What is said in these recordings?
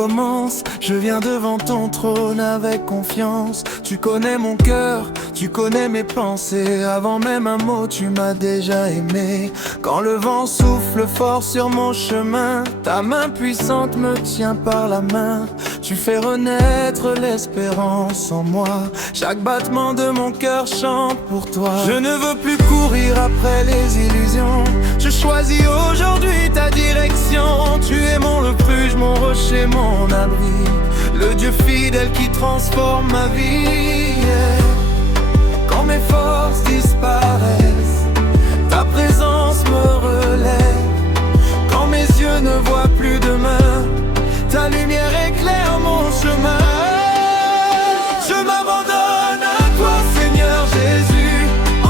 commence. Je viens devant ton trône avec confiance. Tu connais mon cœur, tu connais mes pensées. Avant même un mot, tu m'as déjà aimé. Quand le vent souffle fort sur mon chemin, ta main puissante me tient par la main. Tu fais renaître l'espérance en moi. Chaque battement de mon cœur chante pour toi. Je ne veux plus courir après les illusions. Je choisis aujourd'hui ta direction. Tu es mon refuge, mon rocher, mon abri, le Dieu fidèle qui transforme ma vie. Quand mes forces disparaissent, ta présence me relève. Quand mes yeux ne voient plus demain, ta lumière éclaire mon chemin. Je m'abandonne à toi, Seigneur Jésus.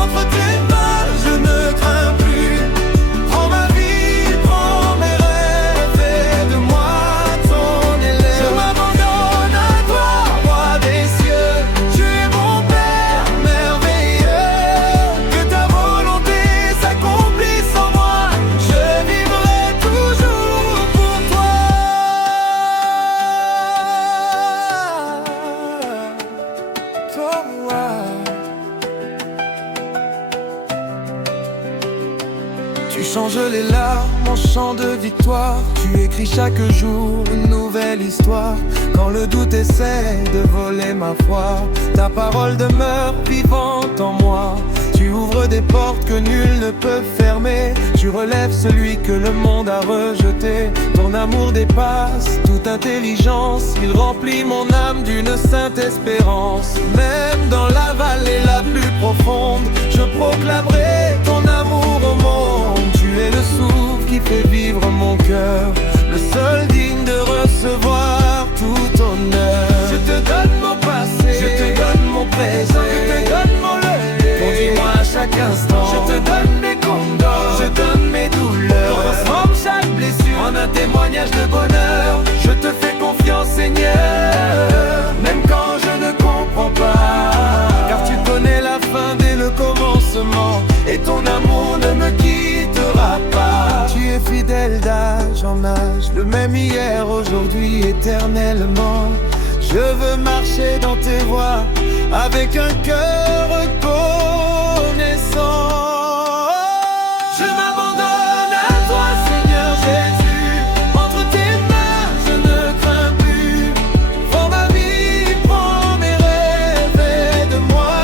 Entre tes mains, je ne crains plus. Prends ma vie, prends mes rêves, fais de moi ton élève. Je m'abandonne à toi, roi des cieux. Tu es mon Père merveilleux. Que ta volonté s'accomplisse en moi. Je vivrai toujours pour toi. Tu changes les larmes en chant de victoire. Tu écris chaque jour une nouvelle histoire. Quand le doute essaie de voler ma foi, ta parole demeure vivante en moi. Tu ouvres des portes que nul ne peut fermer. Tu relèves celui que le monde a rejeté. Ton amour dépasse toute intelligence. Il remplit mon âme d'une sainte espérance. Même dans la vallée la plus profonde, je proclamerai ton amour au monde. Tu es le souffle qui fait vivre mon cœur, le seul digne de recevoir tout honneur. Je te donne mon passé, je te donne mon présent, je te donne mon lever. Conduis-moi à chaque instant. Je te donne mes condors, je donne mes douleurs. Transforme chaque blessure en un témoignage de bonheur. Je te fais confiance, Seigneur, même quand je ne comprends pas. Car tu connais la fin dès le commencement, et ton amour ne me quittera pas. Tu es fidèle d'âge en âge, le même hier, aujourd'hui, éternellement. Je veux marcher dans tes voies avec un cœur reconnaissant. Je m'abandonne à toi, Seigneur Jésus. Entre tes mains, je ne crains plus. Prends ma vie, prends mes rêves, fais de moi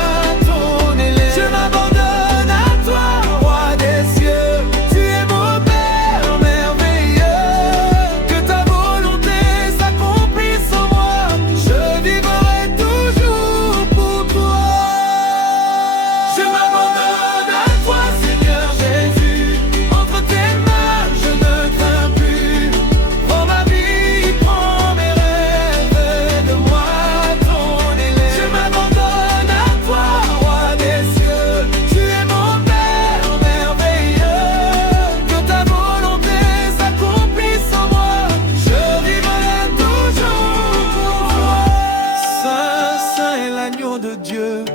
ton élève. Je m'abandonne à toi, roi des cieux. Tu es mon Père merveilleux. Que ta volonté s'accomplisse en moi. Je vivrai toujours pour toi. Je m'abandonne à toi, Seigneur Jésus. Entre tes mains, je ne crains plus. Prends ma vie, prends mes rêves, fais de moi ton élève. Je m'abandonne à toi, roi des cieux. Tu es mon Père merveilleux. Que ta volonté s'accomplisse en moi. Je vivrai toujours pour toi. Saint, saint est l'agneau de Dieu.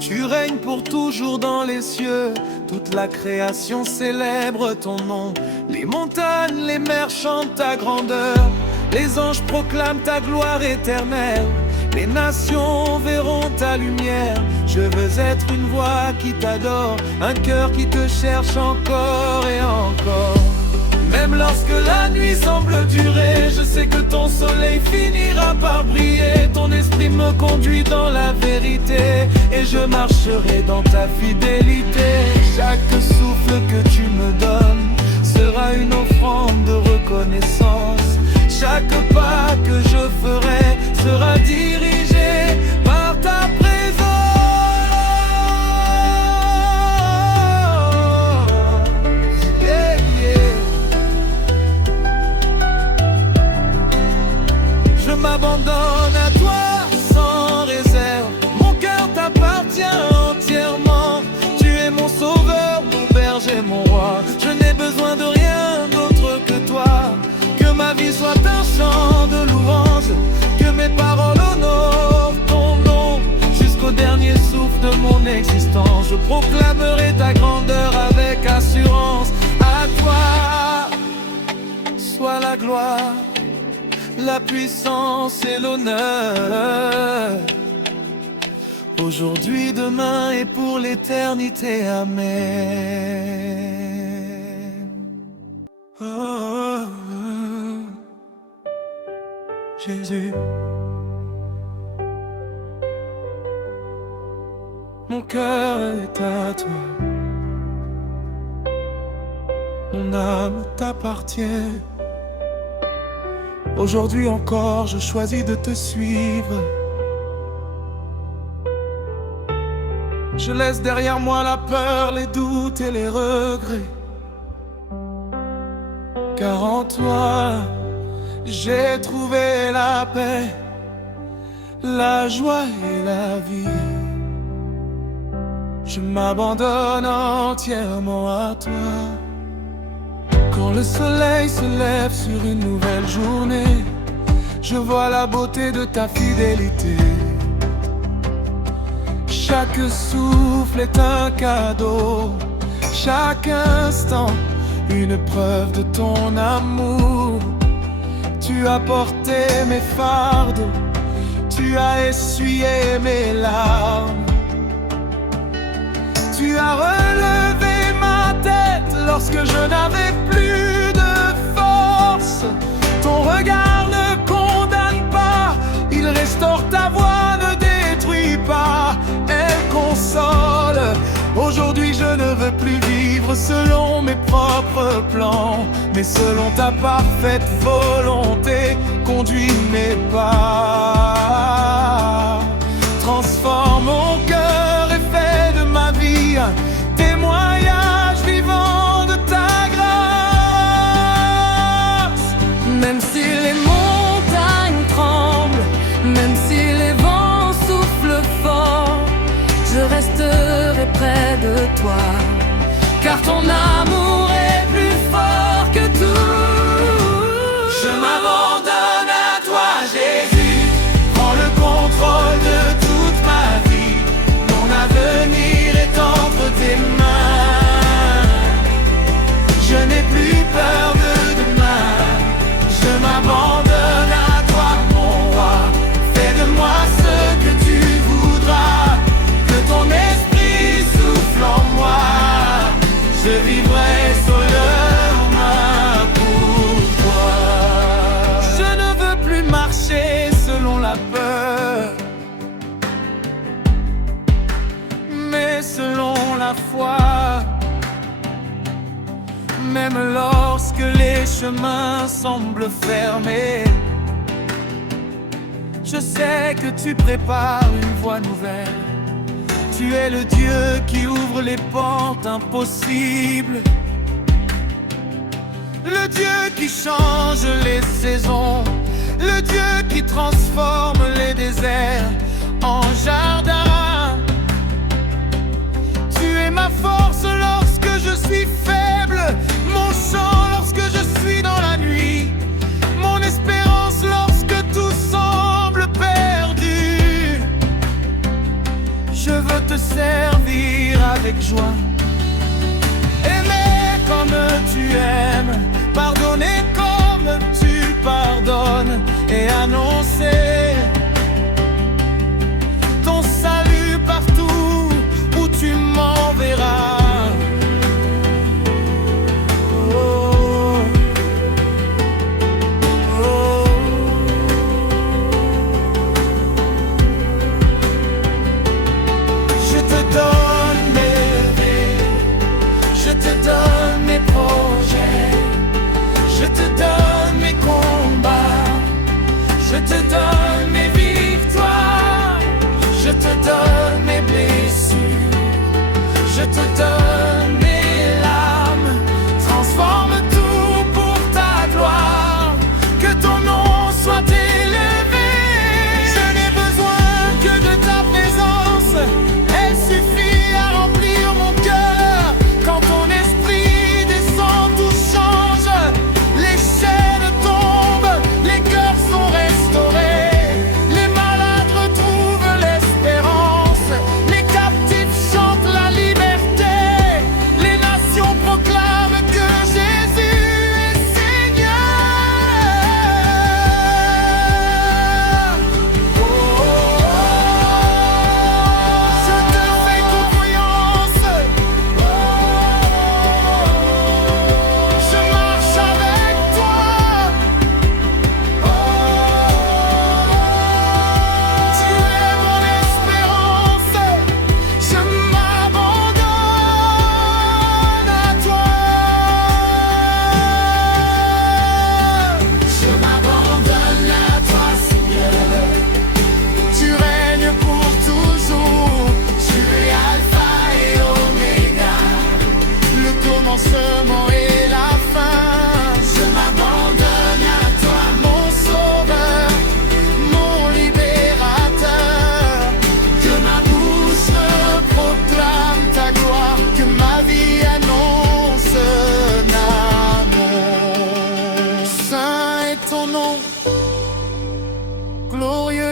Tu règnes pour toujours dans les cieux. Toute la création célèbre ton nom. Les montagnes, les mers chantent ta grandeur. Les anges proclament ta gloire éternelle. Les nations verront ta lumière. Je veux être une voix qui t'adore, un cœur qui te cherche encore et encore. Même lorsque la nuit semble durer, je sais que ton soleil finira par briller. Ton esprit me conduit dans la vérité, et je marcherai dans ta fidélité. Chaque souffle que tu me donnes sera une offrande de reconnaissance. Chaque pas que je ferai sera dirigé par ta présence. Yeah, yeah. Je m'abandonne à toi sans réserve. Mon cœur t'appartient entièrement. Tu es mon sauveur, mon berger, mon roi. Je n'ai besoin de rien d'autre que toi. Que ma vie soit un chant de louange, que mes paroles honorent ton nom. Jusqu'au dernier souffle de mon existence, je proclamerai ta grandeur avec assurance. À toi soit la gloire, la puissance et l'honneur. Aujourd'hui, demain et pour l'éternité, amen. Oh, oh, oh. Jésus, mon cœur est à toi, mon âme t'appartient. Aujourd'hui encore, je choisis de te suivre. Je laisse derrière moi la peur, les doutes et les regrets. Car en toi, j'ai trouvé la paix, la joie et la vie. Je m'abandonne entièrement à toi. Quand le soleil se lève sur une nouvelle journée, je vois la beauté de ta fidélité. Chaque souffle est un cadeau, chaque instant une preuve de ton amour. Tu as porté mes fardeaux, tu as essuyé mes larmes. Tu as relevé ma tête lorsque je n'avais plus de force. Ton regard ne condamne pas, il restaure ta voix, ne détruit pas, elle console. Aujourd'hui je ne veux plus vivre selon mes propres plans, mais selon ta parfaite volonté, conduis mes pas. Transforme mon cœur et fais de ma vie un témoignage vivant de ta grâce. Même si les montagnes tremblent, même si les vents soufflent fort, je resterai près de toi, car ton amour est plus fort que tout. Je m'abandonne à toi, Jésus, prends le contrôle de toute ma vie. Mon avenir est entre tes mains. Je n'ai plus peur de demain. Je m'abandonne à toi, mon roi. Fais de moi ce que tu voudras. Que ton esprit souffle en moi. Je vivrai seulement pour toi. Je ne veux plus marcher selon la peur, mais selon la foi. Même lorsque les chemins semblent fermés, je sais que tu prépares une voie nouvelle. Tu es le Dieu qui ouvre les portes impossibles, le Dieu qui change les saisons, le Dieu qui transforme les déserts en jardins. Tu es ma force lorsque je suis faible, mon chant lorsque je suis dans la nuit, mon espérance lorsque tout semble perdu. Je veux te servir avec joie, aimer comme tu aimes, pardonner comme tu pardonnes et annoncer ton salut partout où tu m'enverras. Oh, oh. Je te donne mes rêves, je te donne mes projets, je te donne mes combats, je te donne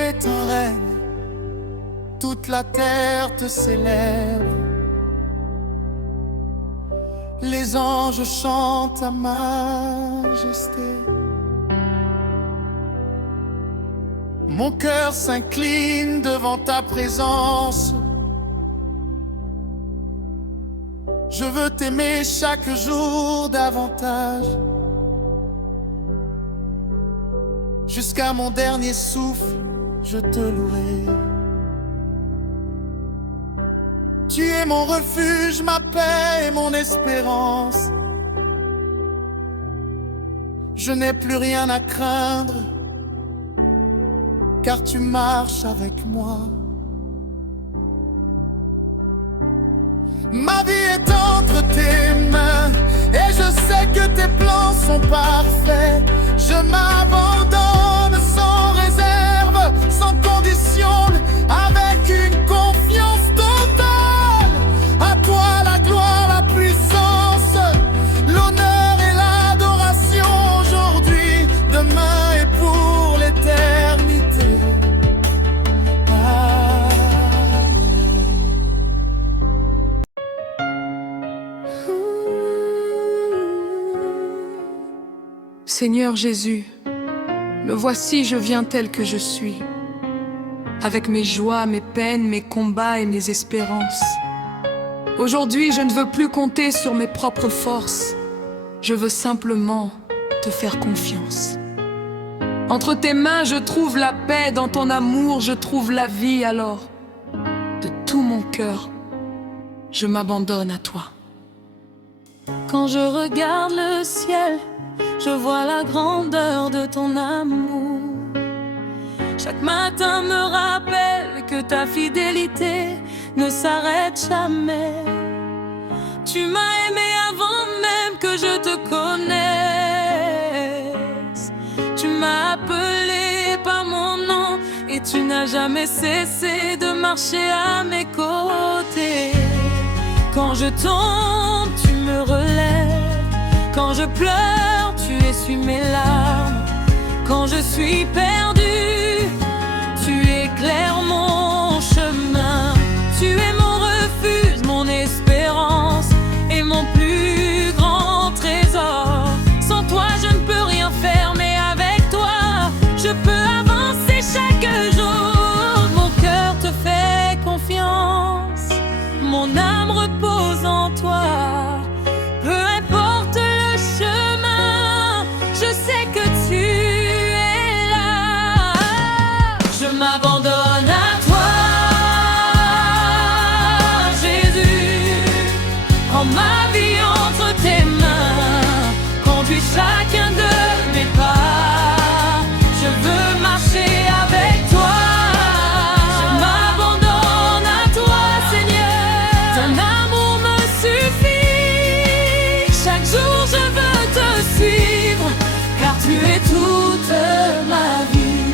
es un règne, toute la terre te célèbre. Les anges chantent ta majesté. Mon cœur s'incline devant ta présence. Je veux t'aimer chaque jour davantage. Jusqu'à mon dernier souffle, je te louerai. Tu es mon refuge, ma paix et mon espérance. Je n'ai plus rien à craindre, car tu marches avec moi. Ma vie est entre tes mains, et je sais que tes plans sont parfaits. Je m'abandonne sans réserve, sans condition, avec une confiance totale. À toi la gloire, la puissance, l'honneur et l'adoration aujourd'hui, demain et pour l'éternité. Seigneur Jésus, me voici, je viens tel que je suis, avec mes joies, mes peines, mes combats et mes espérances. Aujourd'hui, je ne veux plus compter sur mes propres forces. Je veux simplement te faire confiance. Entre tes mains, je trouve la paix, dans ton amour, je trouve la vie. Alors, de tout mon cœur, je m'abandonne à toi. Quand je regarde le ciel, je vois la grandeur de ton amour. Chaque matin me rappelle que ta fidélité ne s'arrête jamais. Tu m'as aimé avant même que je te connaisse. Tu m'as appelé par mon nom et tu n'as jamais cessé de marcher à mes côtés. Quand je tombe, tu me relèves. Quand je pleure, tu essuies mes larmes. Quand je suis perdu, tu éclaires mon chemin. Tu es mon refuge, mon espérance et mon plus grand trésor. Sans toi, je ne peux rien faire, mais avec toi, je peux avancer chaque jour. Mon cœur te fait confiance, mon âme repose en toi. Peu importe le chemin, je sais que tu es là. Je m'abandonne à toi, Jésus. Prends ma vie entre tes mains, conduis chacun de mes pas. Je veux marcher avec toi. Je m'abandonne à toi, Seigneur. Ton amour me suffit. Chaque jour je veux te suivre, car tu es toute ma vie.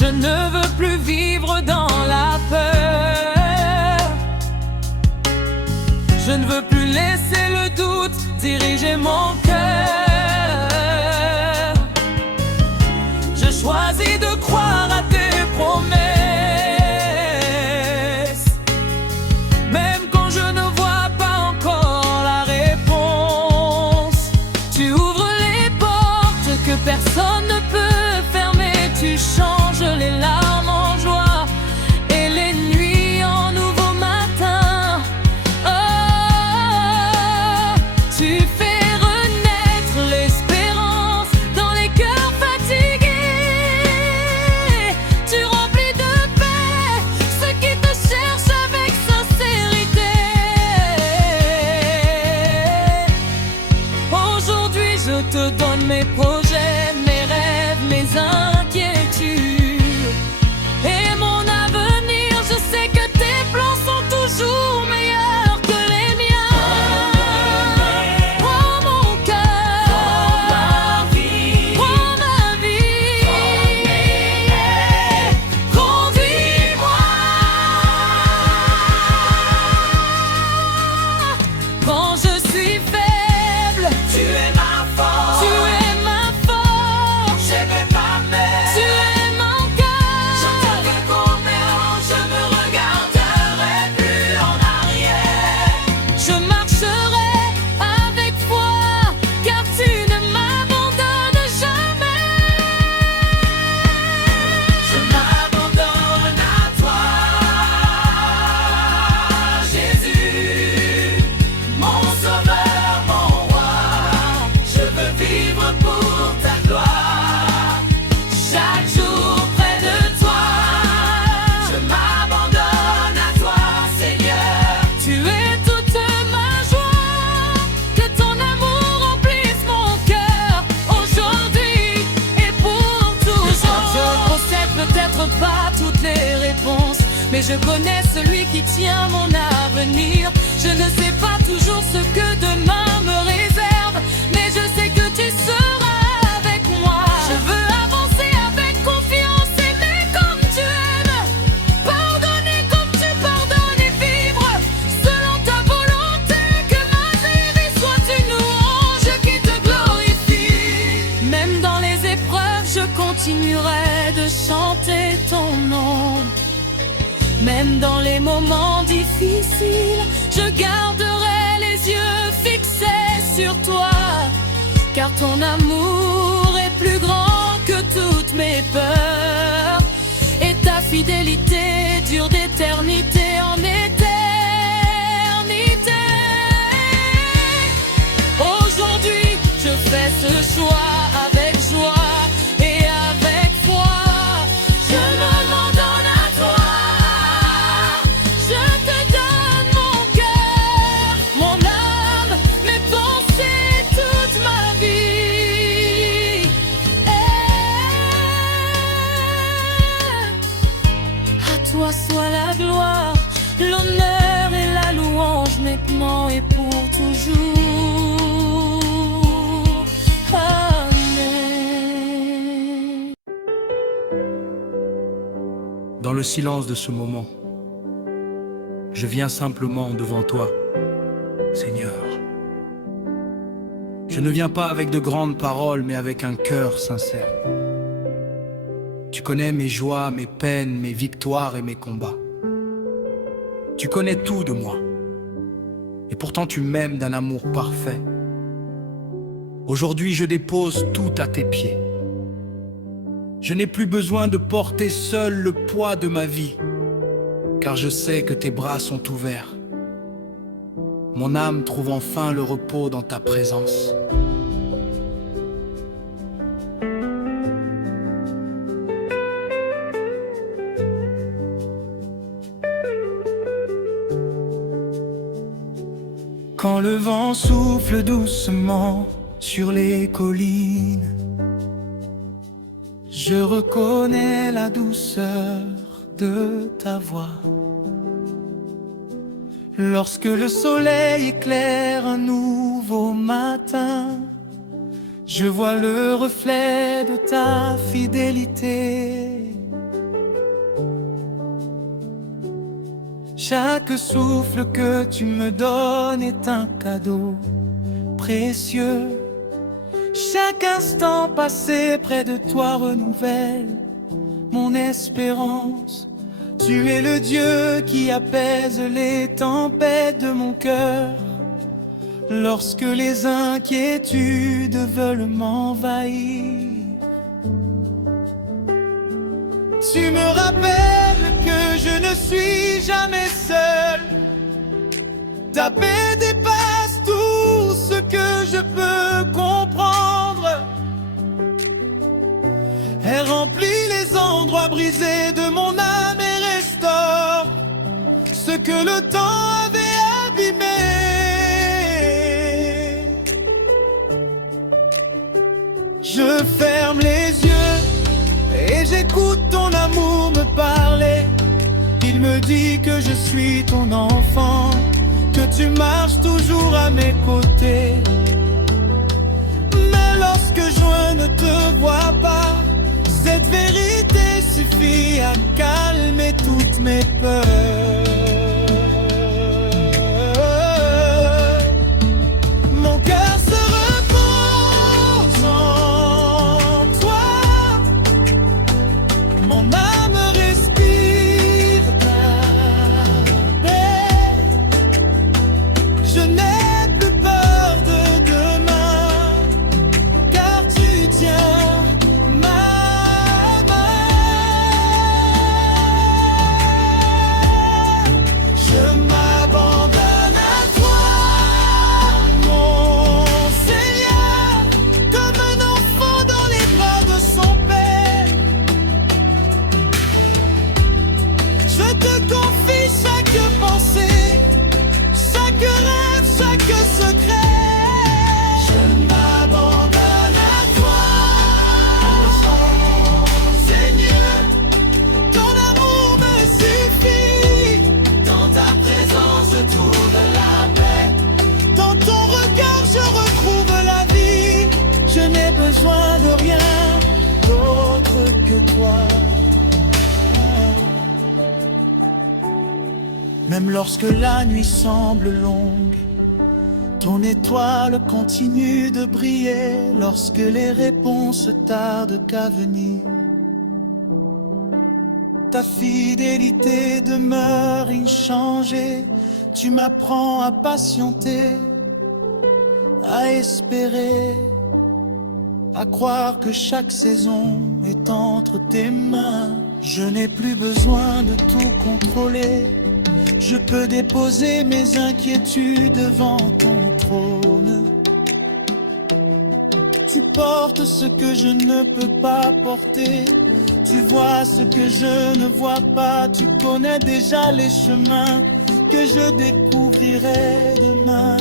Je ne veux plus vivre dans la peur. Je ne veux plus laisser le doute diriger mon cœur. Je choisis de croire à tes promesses, même quand je ne vois pas encore la réponse. Tu ouvres les portes que personne ne peut fermer. Tu changes les larmes en joie et les nuits en nouveau matin. Oh, tu fais renaître mais je connais celui qui tient mon avenir. Je ne sais pas toujours ce que demain me réserve, mais je sais que tu seras avec moi. Je veux avancer avec confiance, aimer comme tu aimes, pardonner comme tu pardonnes et vivre selon ta volonté. Que ma vie soit une louange qui te glorifie. Même dans les épreuves, je continuerai de chanter ton nom. Même dans les moments difficiles, je garderai les yeux fixés sur toi, car ton amour est plus grand que toutes mes peurs, et ta fidélité dure d'éternité en éternité. Aujourd'hui, je fais ce choix avec joie. Toi soit la gloire, l'honneur et la louange maintenant et pour toujours. Amen. Dans le silence de ce moment, je viens simplement devant toi, Seigneur. Je ne viens pas avec de grandes paroles, mais avec un cœur sincère. Tu connais mes joies, mes peines, mes victoires et mes combats. Tu connais tout de moi. Et pourtant tu m'aimes d'un amour parfait. Aujourd'hui je dépose tout à tes pieds. Je n'ai plus besoin de porter seul le poids de ma vie, car je sais que tes bras sont ouverts. Mon âme trouve enfin le repos dans ta présence. Quand le vent souffle doucement sur les collines, je reconnais la douceur de ta voix. Lorsque le soleil éclaire un nouveau matin, je vois le reflet de ta fidélité. Chaque souffle que tu me donnes est un cadeau précieux. Chaque instant passé près de toi renouvelle mon espérance. Tu es le Dieu qui apaise les tempêtes de mon cœur. Lorsque les inquiétudes veulent m'envahir, tu me rappelles que je ne suis jamais seul. Ta paix dépasse tout ce que je peux comprendre. Elle remplit les endroits brisés de mon âme et restaure ce que le temps avait abîmé. Je ferme les yeux et j'écoute ton amour me parler. Il me dit que je suis ton enfant, que tu marches toujours à mes côtés. Mais lorsque je ne te vois pas, cette vérité suffit à calmer toutes mes peurs. Mon cœur se repose en toi, mon âme respire ta paix. Je n'ai plus peur de demain, car tu tiens ma main. Je m'abandonne à toi, mon Seigneur, comme un enfant dans les bras de son Père. toi. Même lorsque la nuit semble longue, ton étoile continue de briller. Lorsque les réponses tardent qu'à venir, ta fidélité demeure inchangée. Tu m'apprends à patienter, à espérer, à croire que chaque saison est entre tes mains. Je n'ai plus besoin de tout contrôler. Je peux déposer mes inquiétudes devant ton trône. Tu portes ce que je ne peux pas porter. Tu vois ce que je ne vois pas. Tu connais déjà les chemins que je découvrirai demain.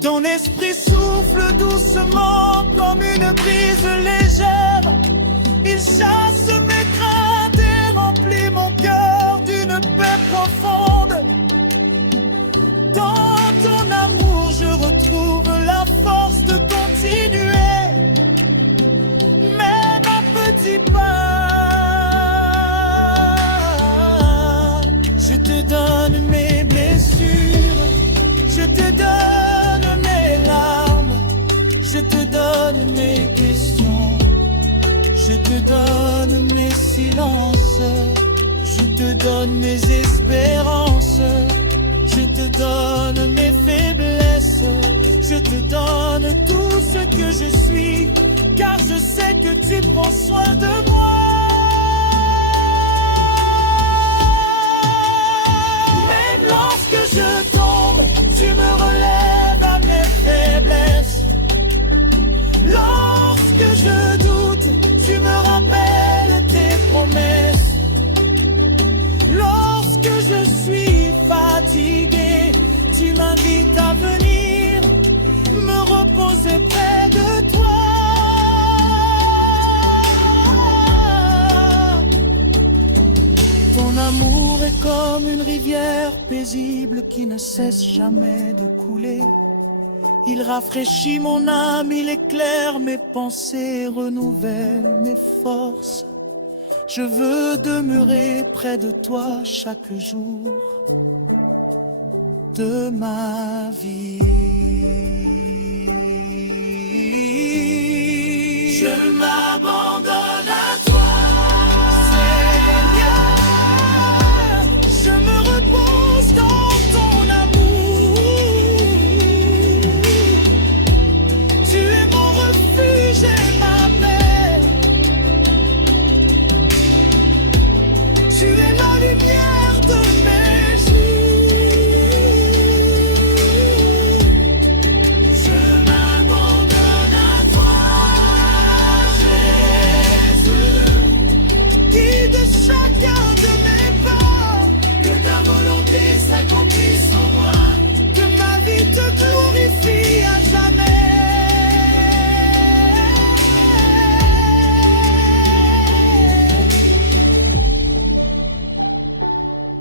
Ton esprit souffle doucement comme une brise légère. Il chasse mes craintes et remplit mon cœur d'une paix profonde. Dans ton amour, je retrouve la force de continuer, même à petits pas. Je te donne mes blessures, je te donne mes larmes, je te donne mes questions. Je te donne mes silences, je te donne mes espérances, je te donne mes faiblesses, je te donne tout ce que je suis, car je sais que tu prends soin de moi. Même lorsque je tombe, tu me relèves à mes faiblesses. Lorsque je doute, tu me rappelles tes promesses. Lorsque je suis fatigué, tu m'invites à venir me reposer près de toi. Ton amour est comme une rivière paisible qui ne cesse jamais de couler. Il rafraîchit mon âme, il éclaire mes pensées, renouvelle mes forces. Je veux demeurer près de toi chaque jour de ma vie. Je m'abandonne à toi, Seigneur. Je me repose dans ton amour. Tu es mon refuge et ma paix. Tu es la lumière de mes jours. Je m'abandonne à toi, Jésus. Guide chacun de mes pas, que ta volonté s'accomplisse en moi, que ma vie te glorifie à jamais.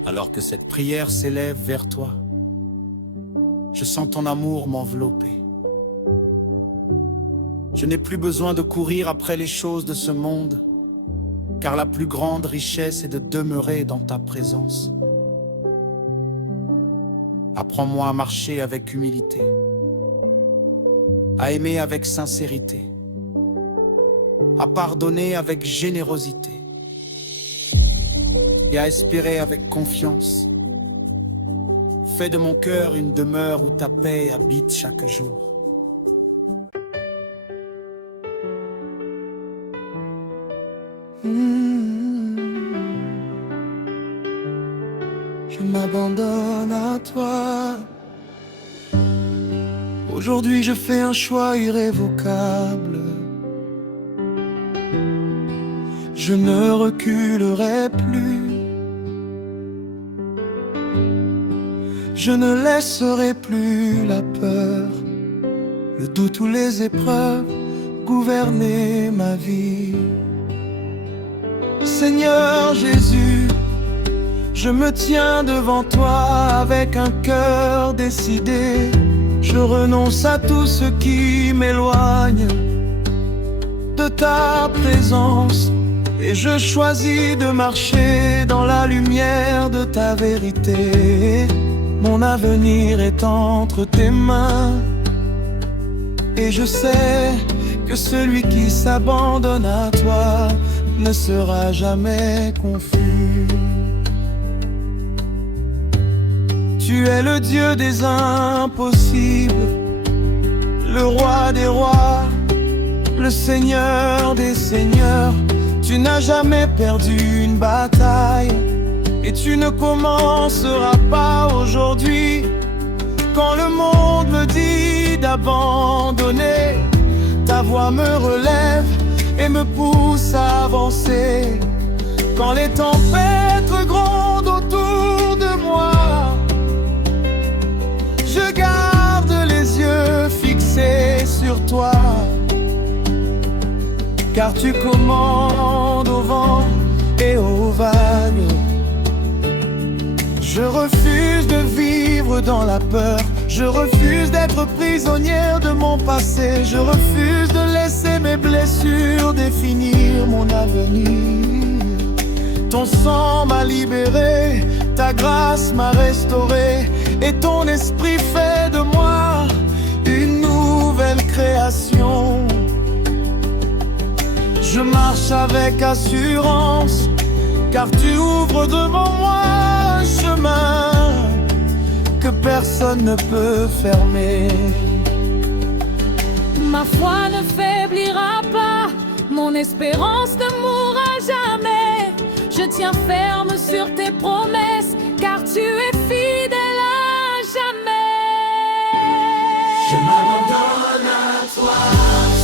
Alors que cette prière s'élève vers toi, je sens ton amour m'envelopper. Je n'ai plus besoin de courir après les choses de ce monde, car la plus grande richesse est de demeurer dans ta présence. Apprends-moi à marcher avec humilité, à aimer avec sincérité, à pardonner avec générosité et à espérer avec confiance. Fais de mon cœur une demeure où ta paix habite chaque jour. Je m'abandonne à toi. Aujourd'hui je fais un choix irrévocable. Je ne reculerai plus. Je ne laisserai plus la peur, le doute ou les épreuves gouverner ma vie. Seigneur Jésus, je me tiens devant toi avec un cœur décidé. Je renonce à tout ce qui m'éloigne de ta présence, et je choisis de marcher dans la lumière de ta vérité. Mon avenir est entre tes mains, et je sais que celui qui s'abandonne à toi ne sera jamais confus. Tu es le Dieu des impossibles, le roi des rois, le Seigneur des seigneurs. Tu n'as jamais perdu une bataille, et tu ne commenceras pas aujourd'hui. Quand le monde me dit d'abandonner, ta voix me relève et me pousse à avancer. Quand les tempêtes grondent autour de moi, je garde les yeux fixés sur toi. Car tu commandes au vent et aux vagues. Je refuse de vivre dans la peur. Je refuse d'être prisonnière de mon passé. Je refuse de laisser mes blessures définir mon avenir. Ton sang m'a libéré, ta grâce m'a restauré, et ton esprit fait de moi une nouvelle création. Je marche avec assurance, car tu ouvres devant moi un chemin que personne ne peut fermer. Ma foi ne faiblira pas, mon espérance ne mourra jamais. Je tiens ferme sur tes promesses, car tu es fidèle à jamais. Je m'abandonne à toi,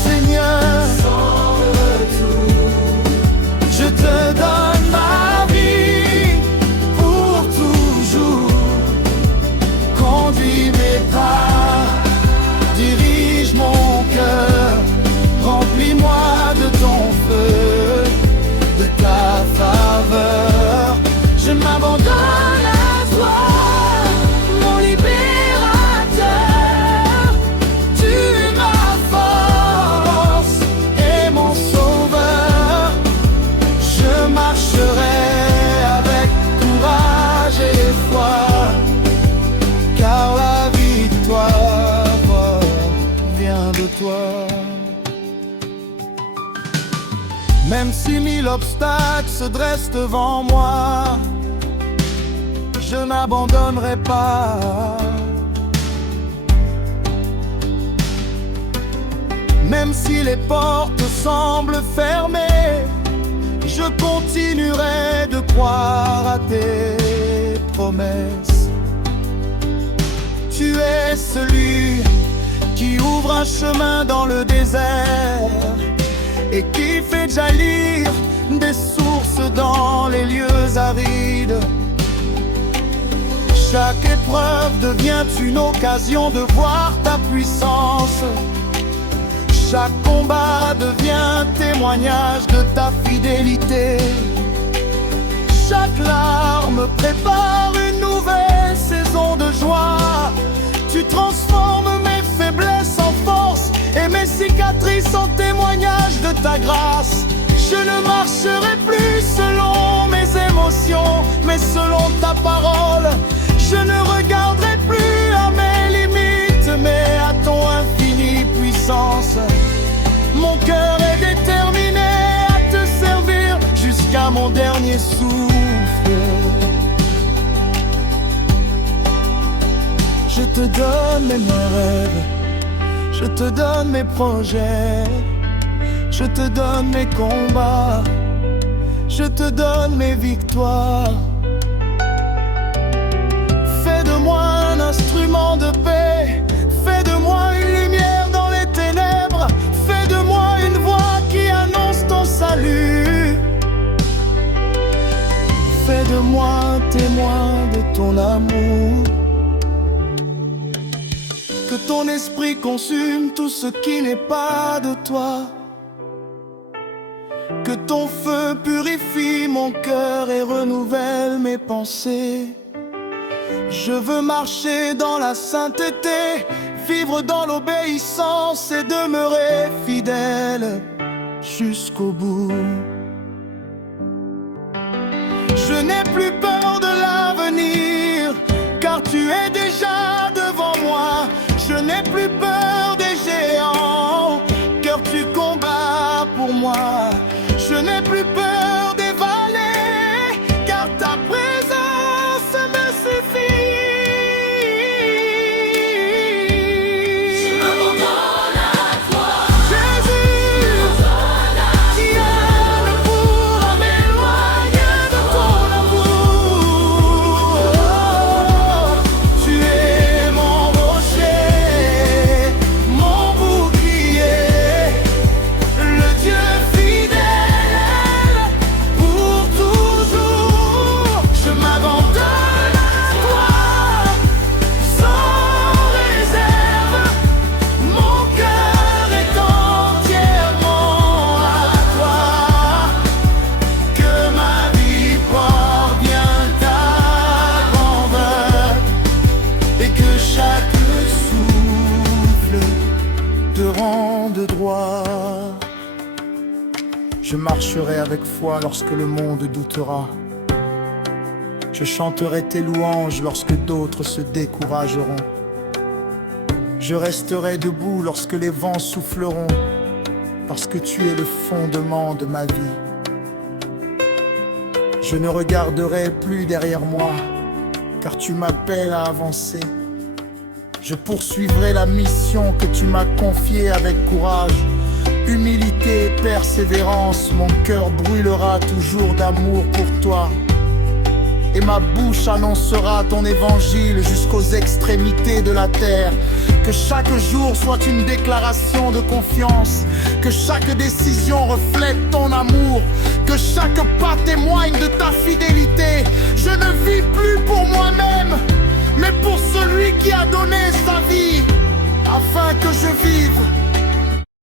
Seigneur, sans retour. je te donne ma vie pour toujours. Conduis mes pas, dirige mon cœur, remplis-moi de ton feu, de ta faveur. Je m'abandonne à toi, mon libérateur. Tu es ma force et mon sauveur. Je marcherai avec courage et foi, car la victoire vient de toi. Même si 1000 obstacles se dressent devant moi, je n'abandonnerai pas. Même si les portes semblent fermées, je continuerai de croire à tes promesses. Tu es celui qui ouvre un chemin dans le désert et qui fait jaillir des sources dans les lieux arides. Chaque épreuve devient une occasion de voir ta puissance. Chaque combat devient témoignage de ta fidélité. Chaque larme prépare une nouvelle saison de joie. Tu transformes mes faiblesses en force et mes cicatrices en témoignage de ta grâce. Je ne marcherai plus selon mes émotions, mais selon ta parole. Je ne regarderai plus à mes limites, mais à ton infinie puissance. Mon cœur est déterminé à te servir jusqu'à mon dernier souffle. Je te donne mes rêves, je te donne mes projets, je te donne mes combats, je te donne mes victoires. Fais de moi un instrument de paix, fais de moi une lumière dans les ténèbres, fais de moi une voix qui annonce ton salut. Fais de moi un témoin de ton amour. Que ton esprit consume tout ce qui n'est pas de toi. Que ton feu purifie mon cœur et renouvelle mes pensées. Je veux marcher dans la sainteté, vivre dans l'obéissance et demeurer fidèle. jusqu'au bout. Je n'ai plus peur de l'avenir, car tu es déjà devant moi. Je n'ai plus peur des géants, car tu combats pour moi. Je n'ai plus peur des vallées, car ta présence me suffit. Je m'abandonne à toi. Jésus, rien ne pourra m'éloigner de ton amour. Tu es mon rocher, mon bouclier, le Dieu fidèle pour toujours. Je m'abandonne à toi sans réserve. Mon cœur est entièrement à toi. Que ma vie parvienne ta grandeur et que chaque souffle te rende droit. Je marcherai avec foi lorsque le monde doutera. Je chanterai tes louanges lorsque d'autres se décourageront. Je resterai debout lorsque les vents souffleront, parce que tu es le fondement de ma vie. Je ne regarderai plus derrière moi, car tu m'appelles à avancer. Je poursuivrai la mission que tu m'as confiée avec courage. Humilité et persévérance, mon cœur brûlera toujours d'amour pour toi. Et ma bouche annoncera ton évangile jusqu'aux extrémités de la terre. Que chaque jour soit une déclaration de confiance, que chaque décision reflète ton amour, que chaque pas témoigne de ta fidélité. Je ne vis plus pour moi-même, mais pour celui qui a donné sa vie, afin que je vive